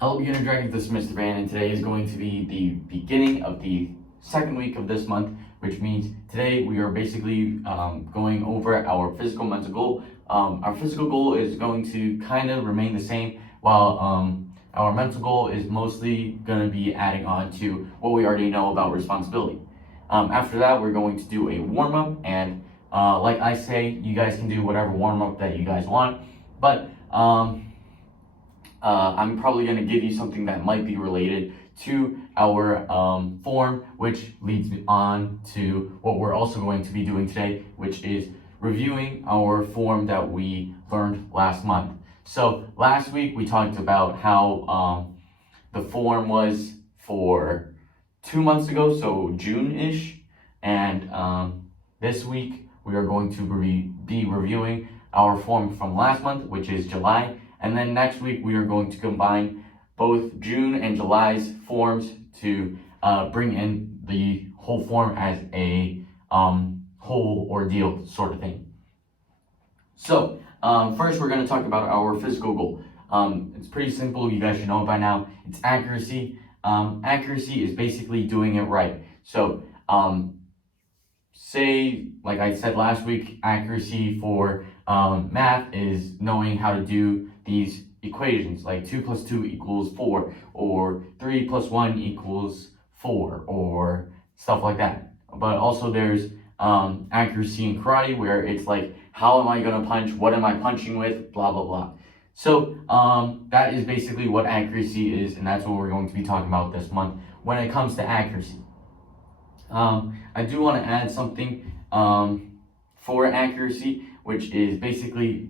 Hello Beginner Dragons, this is Mr. Van, and today is going to be the beginning of the second week of this month, which means today we are basically going over our physical mental goal. Our physical goal is going to kind of remain the same, while our mental goal is mostly going to be adding on to what we already know about responsibility. After that, we're going to do a warm-up, and like I say, you guys can do whatever warm-up that you guys want, but I'm probably going to give you something that might be related to our form, which leads me on to what we're also going to be doing today, which is reviewing our form that we learned last month. So last week we talked about how the form was for 2 months ago, so June-ish, and this week we are going to be reviewing our form from last month, which is July. And then next week, we are going to combine both June and July's forms to bring in the whole form as a whole ordeal sort of thing. So first, we're going to talk about our physical goal. It's pretty simple. You guys should know it by now. It's accuracy. Accuracy is basically doing it right. So say, like I said last week, accuracy for math is knowing how to do these equations, like 2 plus 2 equals 4, or 3 plus 1 equals 4, or stuff like that. But also there's accuracy in karate, where it's like, how am I going to punch, what am I punching with, blah blah blah. So that is basically what accuracy is, and that's what we're going to be talking about this month when it comes to accuracy. I do want to add something for accuracy, which is basically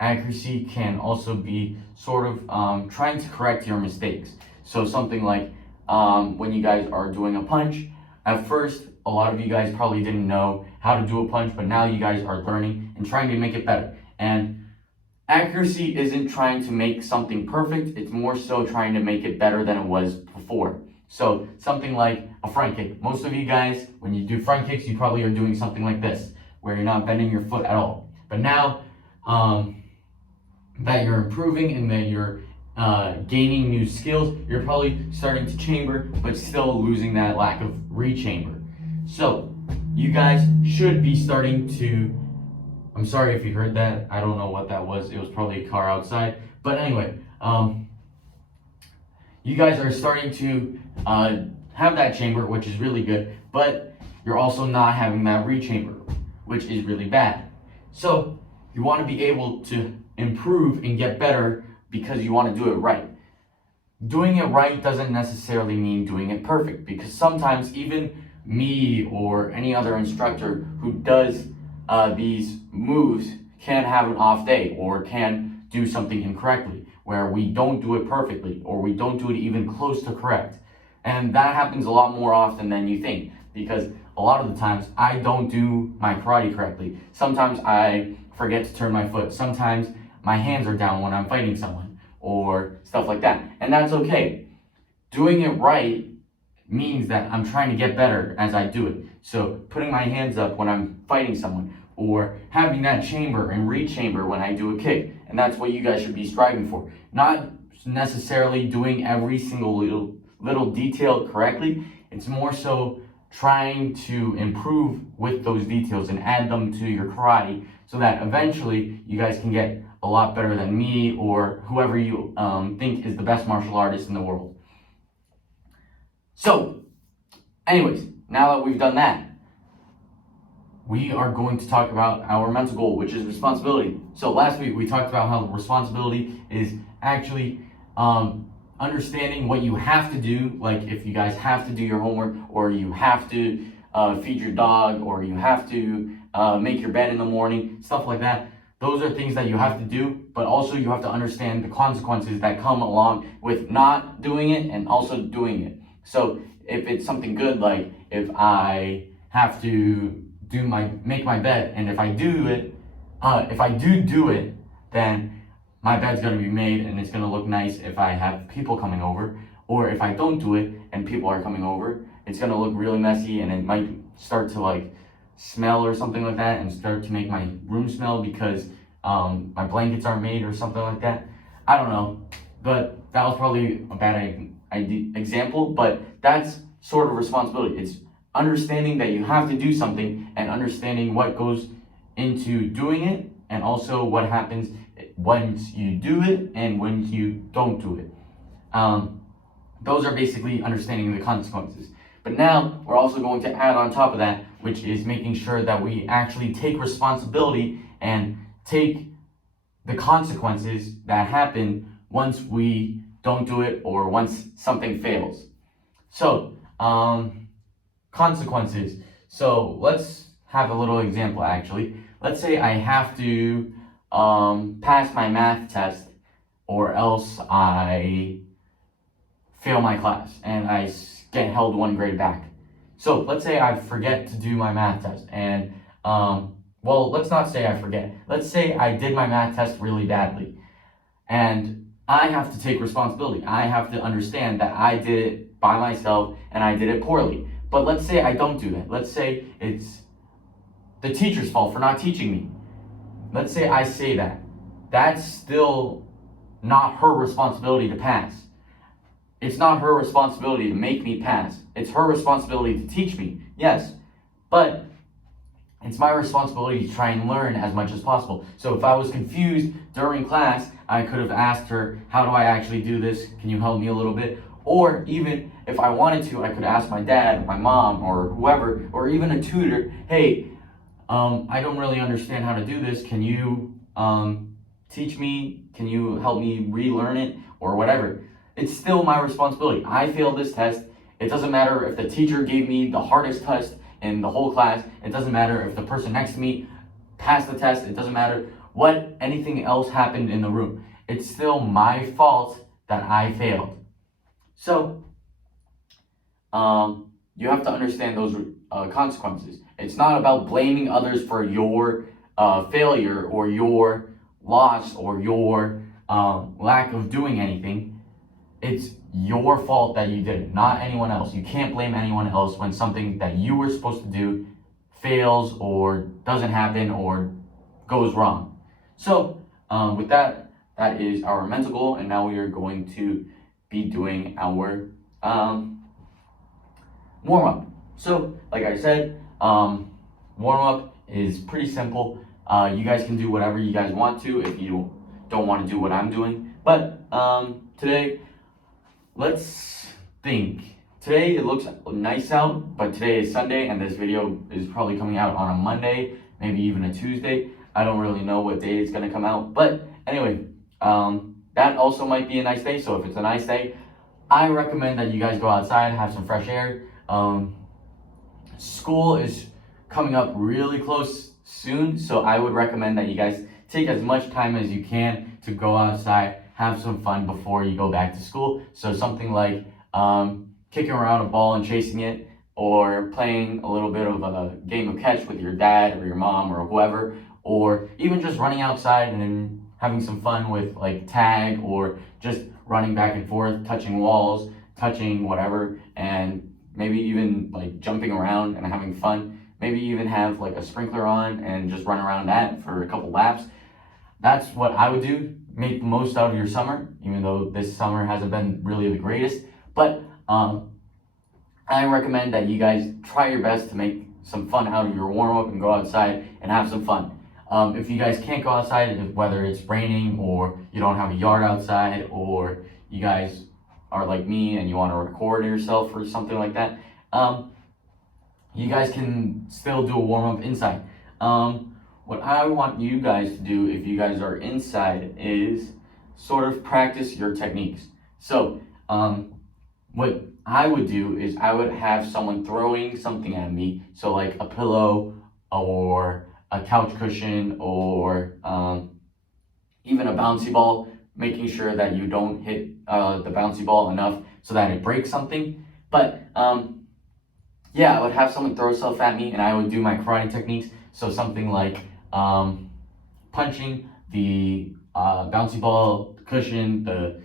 accuracy can also be sort of trying to correct your mistakes. So something like when you guys are doing a punch, at first a lot of you guys probably didn't know how to do a punch, but now you guys are learning and trying to make it better. And accuracy isn't trying to make something perfect, it's more so trying to make it better than it was before. So something like a front kick. Most of you guys, when you do front kicks, you probably are doing something like this, where you're not bending your foot at all. But now that you're improving and that you're gaining new skills, you're probably starting to chamber, but still losing that lack of rechamber. So you guys should be starting to, I'm sorry if you heard that, I don't know what that was, it was probably a car outside, but anyway, you guys are starting to have that chamber, which is really good, but you're also not having that rechamber, which is really bad. So you want to be able to improve and get better because you want to do it right. Doing it right doesn't necessarily mean doing it perfect, because sometimes even me or any other instructor who does these moves can have an off day or can do something incorrectly, where we don't do it perfectly or we don't do it even close to correct. And that happens a lot more often than you think, because a lot of the times I don't do my karate correctly. Sometimes I forget to turn my foot. Sometimes my hands are down when I'm fighting someone or stuff like that. And that's okay. Doing it right means that I'm trying to get better as I do it. So putting my hands up when I'm fighting someone, or having that chamber and rechamber when I do a kick. And that's what you guys should be striving for. Not necessarily doing every single little detail correctly. It's more so trying to improve with those details and add them to your karate, so that eventually you guys can get a lot better than me or whoever you think is the best martial artist in the world. So, anyways, now that we've done that, we are going to talk about our mental goal, which is responsibility. So last week we talked about how responsibility is actually understanding what you have to do, like if you guys have to do your homework, or you have to feed your dog, or you have to make your bed in the morning, stuff like that. Those are things that you have to do, but also you have to understand the consequences that come along with not doing it and also doing it. So if it's something good, like if I have to make my bed, and if I do it, then my bed's gonna be made and it's gonna look nice if I have people coming over. Or if I don't do it and people are coming over, it's gonna look really messy and it might start to like smell or something like that, and start to make my room smell because my blankets aren't made or something like that. I don't know. but that was probably a bad example, but that's sort of responsibility. It's understanding that you have to do something and understanding what goes into doing it, and also what happens once you do it and when you don't do it. Those are basically understanding the consequences. But now we're also going to add on top of that, which is making sure that we actually take responsibility and take the consequences that happen once we don't do it or once something fails. So, consequences. So let's have a little example actually. Let's say I have to pass my math test, or else I fail my class and I get held 1 grade back. So let's say I forget to do my math test, and well, let's not say I forget. Let's say I did my math test really badly, and I have to take responsibility. I have to understand that I did it by myself and I did it poorly. But let's say I don't do that. Let's say it's the teacher's fault for not teaching me. Let's say I say that. That's still not her responsibility to pass. It's not her responsibility to make me pass. It's her responsibility to teach me, yes. But it's my responsibility to try and learn as much as possible. So if I was confused during class, I could have asked her, how do I actually do this? Can you help me a little bit? Or even if I wanted to, I could ask my dad, my mom, or whoever, or even a tutor, hey, I don't really understand how to do this. Can you teach me? Can you help me relearn it? Or whatever. It's still my responsibility. I failed this test. It doesn't matter if the teacher gave me the hardest test in the whole class. It doesn't matter if the person next to me passed the test. It doesn't matter what anything else happened in the room. It's still my fault that I failed. So, you have to understand those consequences. It's not about blaming others for your failure or your loss or your lack of doing anything. It's your fault that you did it, not anyone else. You can't blame anyone else when something that you were supposed to do fails or doesn't happen or goes wrong. So, with that, that is our mental goal, and now we are going to be doing our warm-up. So, like I said, warm-up is pretty simple. You guys can do whatever you guys want to if you don't want to do what I'm doing. But today, let's think. Today it looks nice out, but today is Sunday and this video is probably coming out on a Monday, maybe even a Tuesday. I don't really know what day it's going to come out. But anyway, that also might be a nice day. So if it's a nice day, I recommend that you guys go outside, have some fresh air. School is coming up really close soon, so I would recommend that you guys take as much time as you can to go outside, have some fun before you go back to school. So something like kicking around a ball and chasing it, or playing a little bit of a game of catch with your dad or your mom or whoever, or even just running outside and having some fun with like tag, or just running back and forth, touching walls, touching whatever, and maybe even like jumping around and having fun. Maybe even have like a sprinkler on and just run around that for a couple laps. That's what I would do. Make the most out of your summer, even though this summer hasn't been really the greatest. But I recommend that you guys try your best to make some fun out of your warm-up and go outside and have some fun. If you guys can't go outside, whether it's raining or you don't have a yard outside, or you guys are like me and you want to record yourself or something like that, you guys can still do a warm-up inside. What I want you guys to do if you guys are inside is sort of practice your techniques. So, what I would do is I would have someone throwing something at me. So like a pillow or a couch cushion, or even a bouncy ball, making sure that you don't hit the bouncy ball enough so that it breaks something. But yeah, I would have someone throw stuff at me and I would do my karate techniques. So something like punching the bouncy ball, the cushion, the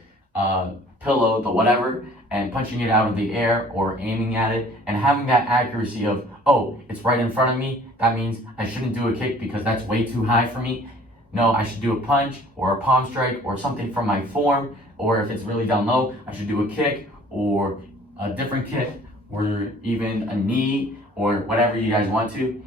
pillow, the whatever, and punching it out of the air or aiming at it, and having that accuracy of, oh, it's right in front of me. That means I shouldn't do a kick because that's way too high for me. No, I should do a punch or a palm strike or something from my form or if it's really down low, I should do a kick or a different kick, or even a knee, or whatever you guys want to.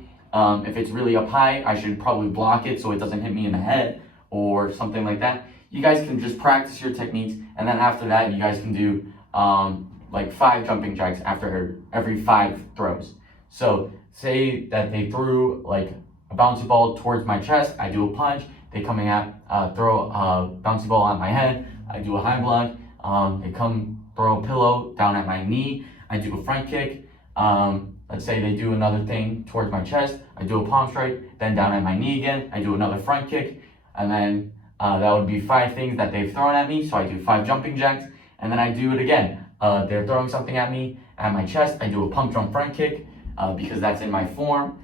If it's really up high, I should probably block it so it doesn't hit me in the head or something like that. You guys can just practice your techniques, and then after that, you guys can do like 5 jumping jacks after every 5 throws. So say that they threw like a bouncy ball towards my chest, I do a punch. They coming at throw a bouncy ball at my head, I do a high block. They come throw a pillow down at my knee, I do a front kick. Let's say they do another thing towards my chest, I do a palm strike, then down at my knee again, I do another front kick, and then that would be 5 things that they've thrown at me. So I do 5 jumping jacks, and then I do it again. They're throwing something at me at my chest, I do a pump jump front kick because that's in my form.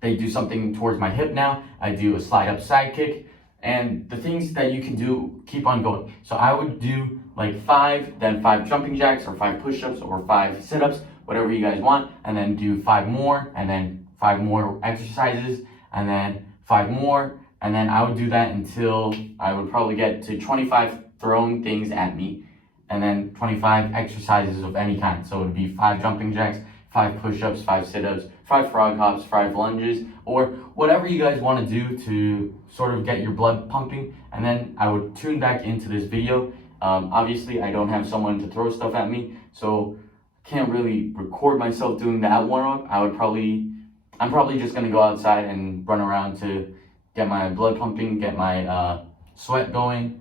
They do something towards my hip now, I do a slide up side kick. And the things that you can do, keep on going. So I would do like 5, then 5 jumping jacks, or 5 push-ups, or 5 sit-ups, whatever you guys want, and then do 5 more, and then 5 more exercises, and then 5 more, and then I would do that until I would probably get to 25 throwing things at me, and then 25 exercises of any kind. So it would be 5 jumping jacks, 5 push-ups, 5 sit-ups, 5 frog hops, 5 lunges, or whatever you guys want to do to sort of get your blood pumping. And then I would tune back into this video. Obviously, I don't have someone to throw stuff at me, so can't really record myself doing that warm-up. I'm probably just gonna go outside and run around to get my blood pumping, get my sweat going,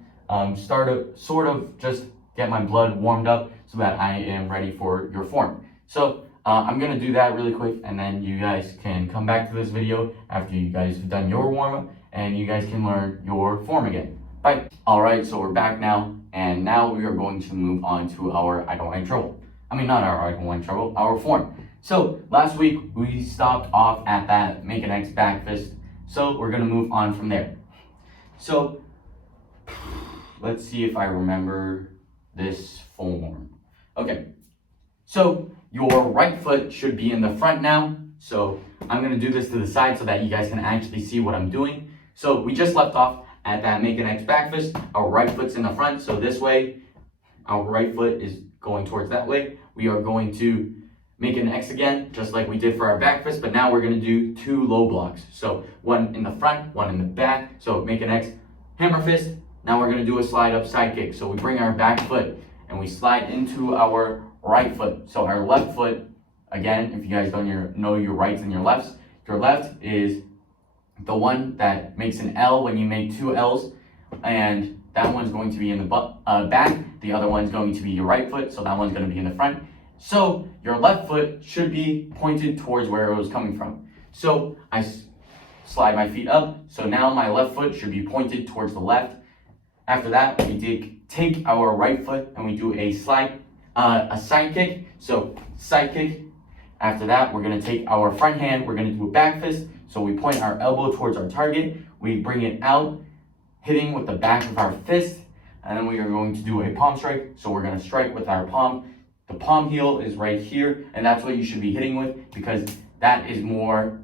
sort of just get my blood warmed up so that I am ready for your form. So I'm gonna do that really quick, and then you guys can come back to this video after you guys have done your warm-up, and you guys can learn your form again. Bye. All right, so we're back now, and now we are going to move on to our I don't like trouble. I mean, not our I don't like trouble, our form. So last week we stopped off at that make an X back fist. So we're gonna move on from there. So let's see if I remember this form. Okay, so your right foot should be in the front now. So I'm gonna do this to the side so that you guys can actually see what I'm doing. So we just left off at that make an X back fist. Our right foot's in the front, so this way, our right foot is going towards that way. We are going to make an X again, just like we did for our back fist, but now we're gonna do 2 low blocks. So one in the front, one in the back. So make an X, hammer fist. Now we're gonna do a slide up side kick. So we bring our back foot and we slide into our right foot. So our left foot, again, if you guys don't know your rights and your lefts, your left is the one that makes an L when you make 2 L's, and that one's going to be in the back. The other one's going to be your right foot, so that one's going to be in the front. So your left foot should be pointed towards where it was coming from. So I slide my feet up, so now my left foot should be pointed towards the left. After that, we take our right foot and we do a side kick. So side kick. After that, we're gonna take our front hand, we're gonna do a back fist. So we point our elbow towards our target, we bring it out, hitting with the back of our fist, and then we are going to do a palm strike. So we're gonna strike with our palm. The palm heel is right here, and that's what you should be hitting with, because that is more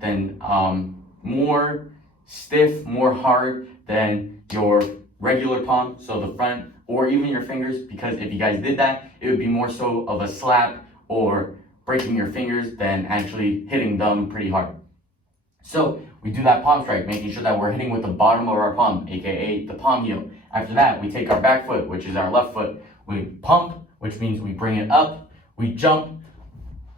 stiff, more hard than your regular palm, so the front, or even your fingers, because if you guys did that, it would be more so of a slap or breaking your fingers than actually hitting them pretty hard. So we do that palm strike, making sure that we're hitting with the bottom of our palm, aka the palm heel. After that, we take our back foot, which is our left foot, we pump, which means we bring it up, we jump,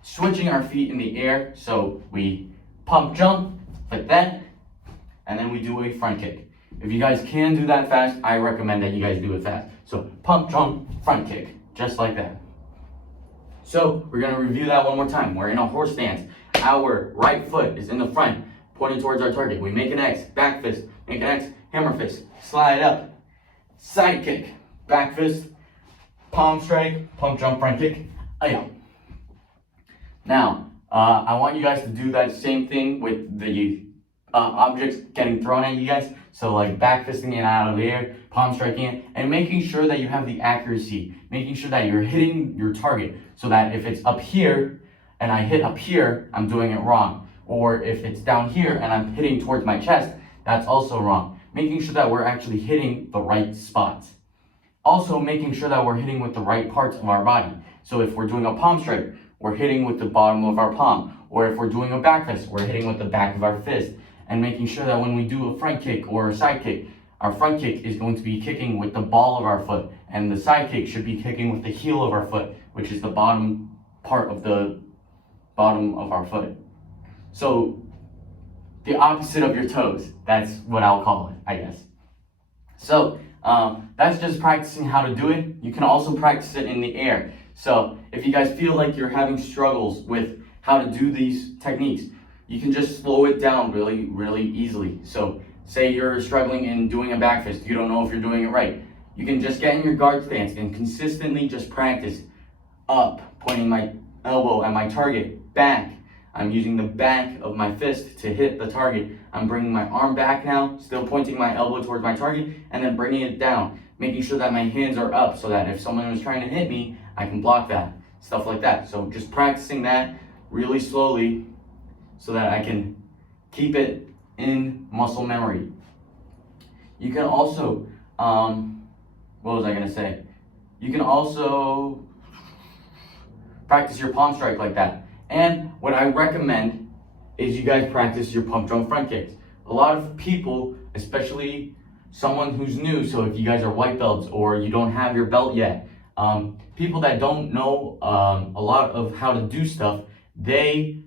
switching our feet in the air, so we pump jump like that, and then we do a front kick. If you guys can do that fast, I recommend that you guys do it fast. So pump, jump, front kick, just like that. So we're gonna review that one more time. We're in a horse stance. Our right foot is in the front, pointing towards our target. We make an X, back fist, make an X, hammer fist, slide up, side kick, back fist, palm strike, pump, jump, front kick, ayah. Now, I want you guys to do that same thing with the objects getting thrown at you guys. So like back fisting it out of the air, palm striking it, and making sure that you have the accuracy, making sure that you're hitting your target, so that if it's up here and I hit up here, I'm doing it wrong. Or if it's down here and I'm hitting towards my chest, that's also wrong. Making sure that we're actually hitting the right spots. Also making sure that we're hitting with the right parts of our body. So if we're doing a palm strike, we're hitting with the bottom of our palm. Or if we're doing a back fist, we're hitting with the back of our fist. And making sure that when we do a front kick or a side kick, our front kick is going to be kicking with the ball of our foot. And the side kick should be kicking with the heel of our foot, which is the bottom part of the bottom of our foot. So the opposite of your toes. That's what I'll call it, I guess. So that's just practicing how to do it. You can also practice it in the air. So if you guys feel like you're having struggles with how to do these techniques, you can just slow it down really, really easily. So say you're struggling in doing a back fist, you don't know if you're doing it right. You can just get in your guard stance and consistently just practice up, pointing my elbow at my target, back. I'm using the back of my fist to hit the target. I'm bringing my arm back now, still pointing my elbow towards my target, and then bringing it down, making sure that my hands are up so that if someone was trying to hit me, I can block that, stuff like that. So just practicing that really slowly so that I can keep it in muscle memory. You can also, what was I gonna say? You can also practice your palm strike like that. And what I recommend is you guys practice your pump drum front kicks. A lot of people, especially someone who's new, so if you guys are white belts or you don't have your belt yet, people that don't know a lot of how to do stuff, they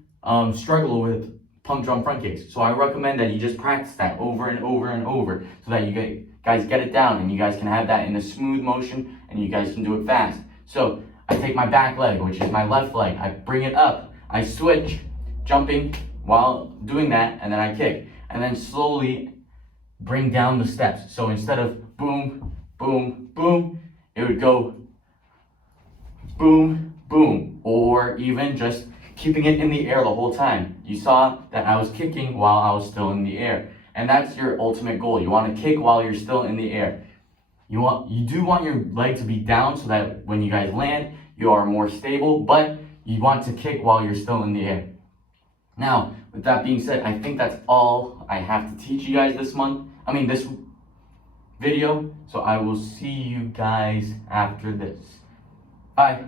struggle with pump drum front kicks. So I recommend that you just practice that over and over and over so that you guys get it down and you guys can have that in a smooth motion and you guys can do it fast. So I take my back leg, which is my left leg, I bring it up, I switch, jumping while doing that, and then I kick. And then slowly bring down the steps. So instead of boom, boom, boom, it would go boom, boom, or even just keeping it in the air the whole time. You saw that I was kicking while I was still in the air. And that's your ultimate goal. You want to kick while you're still in the air. You do want your leg to be down so that when you guys land, you are more stable, but you want to kick while you're still in the air. Now, with that being said, I think that's all I have to teach you guys this video. So I will see you guys after this. Bye.